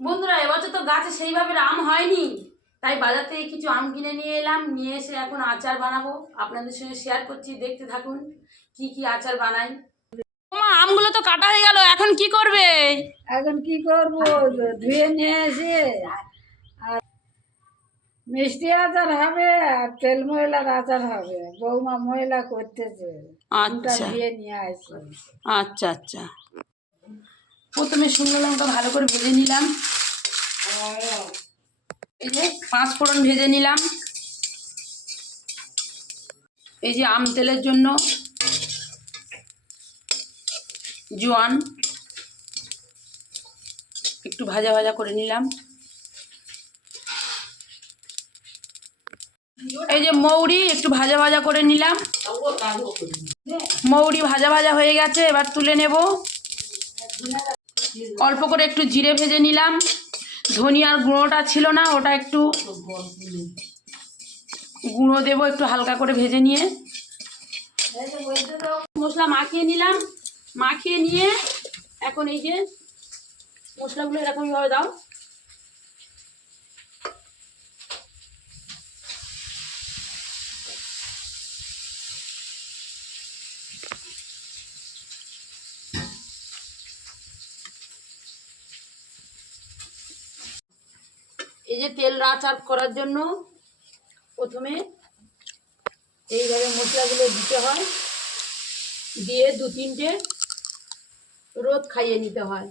বন্ধুরা এবছর তো গাছে সেইভাবে আম হয়নি, তাই বাজার থেকে কিছু আম কিনে নিয়ে এলাম। নিয়ে এসে এখন আচার বানাবো, আপনাদের সঙ্গে শেয়ার করছি, দেখতে থাকুন কি কি আচার বানাই। আমগুলো তো কাটা হয়ে গেল, এখন কি করবে? এখন কি করব, ধুয়ে নিয়ে এসে আর মিষ্টি আচার হবে আর তেল ময়লার আচার হবে। বৌমা ময়লা করতেছে, আচ্ছা ধুয়ে নিয়ে আসে। আচ্ছা আচ্ছা, প্রথমে শুকনো লঙ্কা ভালো করে ভেজে নিলাম। এই যে 5 ফোড়ন ভেজে নিলাম। এই যে আম তেলের জন্য জোয়ান একটু ভাজা ভাজা করে নিলাম। এই যে মৌরি একটু ভাজা ভাজা করে নিলাম। মৌরি ভাজা ভাজা হয়ে গেছে, এবার তুলে নেব। অল্প করে একটু জিরে ভেজে নিলাম। ধনিয়ার গুঁড়োটা ছিল না, ওটা একটু গুঁড়ো দেবো একটু হালকা করে ভেজে নিয়ে। মশলা মাখিয়ে নিলাম। মাখিয়ে নিয়ে এখন এই যে মশলাগুলো এরকমভাবে দাও। এই যে তেল আচার করার জন্য প্রথমে এইভাবে মশলাগুলো দিতে হয়, দিয়ে 2-3টে রোদ খাইয়ে নিতে হয়।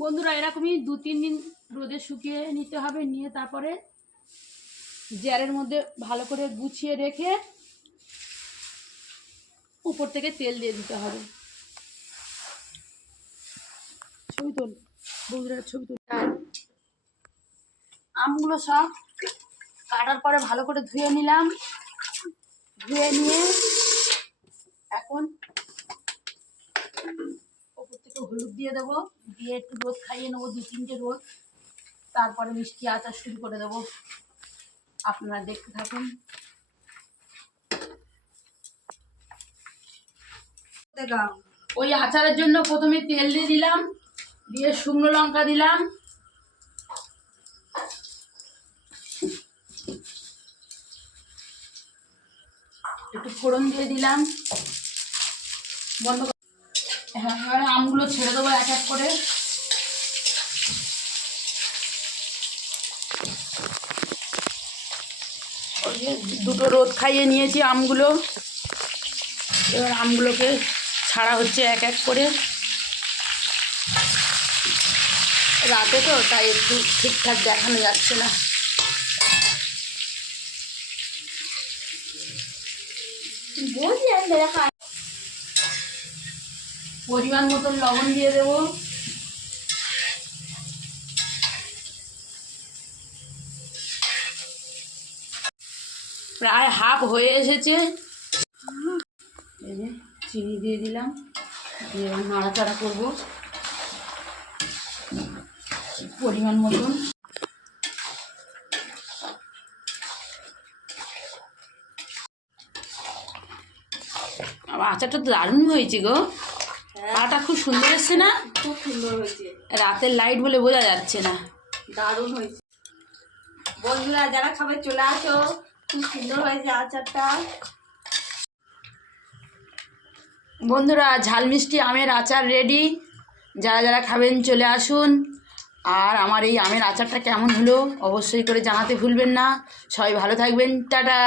বন্ধুরা এরকমই 2-3 দিন রোদে শুকিয়ে নিতে হবে। নিয়ে তারপরে জারের মধ্যে ভালো করে গুছিয়ে রেখে উপর থেকে তেল দিয়ে দিতে হবে। ছবি তোল বন্ধুরা, ছবি তোল। আমগুলো সব কাটার পরে ভালো করে ধুয়ে নিলাম। ধুয়ে নিয়ে এখন উপর থেকে হলুদ দিয়ে দেবো, দিয়ে একটু রোদ খাইয়ে নেবো, 2-3টে রোদ। তারপরে মিষ্টি আচার শুরু করে দেবো, আপনারা দেখতে থাকুন। ওই আচারের জন্য প্রথমে তেল দিয়ে দিলাম, দিয়ে শুকনো লঙ্কা দিলাম, একটু ফোড়ন দিয়ে দিলাম। বন্ধ। হ্যাঁ, এবারে আমগুলো ছেড়ে দেবো এক এক করে। ওই যে 2টো রোদ খাইয়ে নিয়েছি আমগুলো, এবার আমগুলোকে ছাড়া হচ্ছে এক এক করে। রাতে তো তাই একটু ঠিকঠাক দেখানো যাচ্ছে না। পরিমাণ মতন লবণ দিয়ে দেবো। প্রায় হাফ হয়ে এসেছে। এই যে চিনি দিয়ে দিলাম, দিয়ে নাড়াচাড়া করবো পরিমাণ মতন। আচারটা তো দারুণ হয়েছে গো, পাটা খুব সুন্দর এসছে না? খুব সুন্দর হয়েছে, রাতের লাইট বলে বোঝা যাচ্ছে না। দারুণ হয়েছে। বন্ধুরা যারা খাবে চলে আসো, খুব সুন্দর হয়েছে আচারটা। বন্ধুরা ঝাল মিষ্টি আমের আচার রেডি, যারা যারা খাবেন চলে আসুন। আর আমার এই আমের আচারটা কেমন হলো অবশ্যই করে জানাতে ভুলবেন না। সবাই ভালো থাকবেন, টাটা।